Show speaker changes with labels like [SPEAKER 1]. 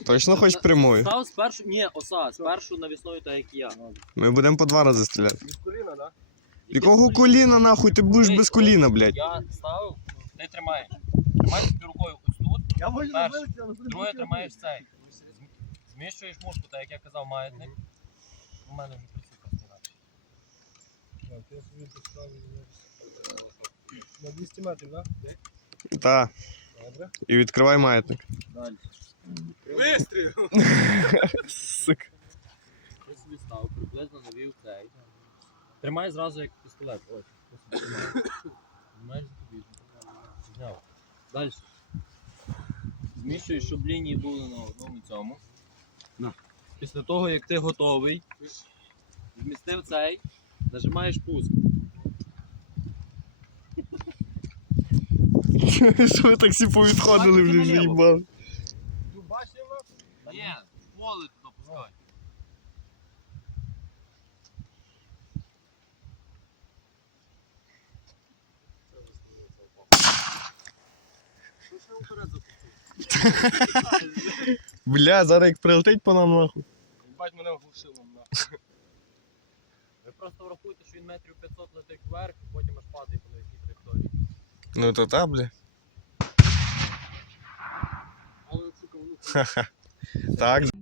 [SPEAKER 1] Точно хочеш прямою?
[SPEAKER 2] Став спершу, ні, оса, спершу навісною, так як я.
[SPEAKER 1] Ми будемо по 2 рази стріляти.
[SPEAKER 3] Від коліна, да?
[SPEAKER 1] Якого коліна нахуй? Ти будеш без коліна, блядь.
[SPEAKER 2] Я ставив, ти тримаєш. Тримаєш собі рукою ось тут,
[SPEAKER 3] Я можу
[SPEAKER 2] перше.
[SPEAKER 3] зробити, але
[SPEAKER 2] Друге тримаєш цей. Зміщуєш мушку, так як я казав, маятник. У мене вже присутка інакше.
[SPEAKER 3] Так, я собі поставлю на 200 метрів, так?
[SPEAKER 1] Та.
[SPEAKER 3] Добре.
[SPEAKER 1] І відкривай маятник.
[SPEAKER 2] Далі.
[SPEAKER 3] Вистріл!
[SPEAKER 1] Сука.
[SPEAKER 2] Ти собі став, приблизно навів цей. Тримай зразу як пістолет. Ось. Ось тримай. Тримаєш тобі. Зняв. Далі. Зміщуєш, щоб лінії були на одному цьому. Після того, як ти готовий, змістив цей, нажимаєш пуск.
[SPEAKER 1] Що ви так всі повідходили, блядь, заїбали?
[SPEAKER 3] Ну, бачимо?
[SPEAKER 2] Ні, поле туди пускай. Що ще вперед запустив?
[SPEAKER 1] Бля, зараз як прилетить по нам нахуй.
[SPEAKER 3] Бать мене оглушило, нахуй.
[SPEAKER 2] Ви просто врахуйте, що він метрів 500 летить вверх, і потім аж падає по якій траєкторії.
[SPEAKER 1] Ну то та, бля.
[SPEAKER 2] Але сука, воно
[SPEAKER 1] Так.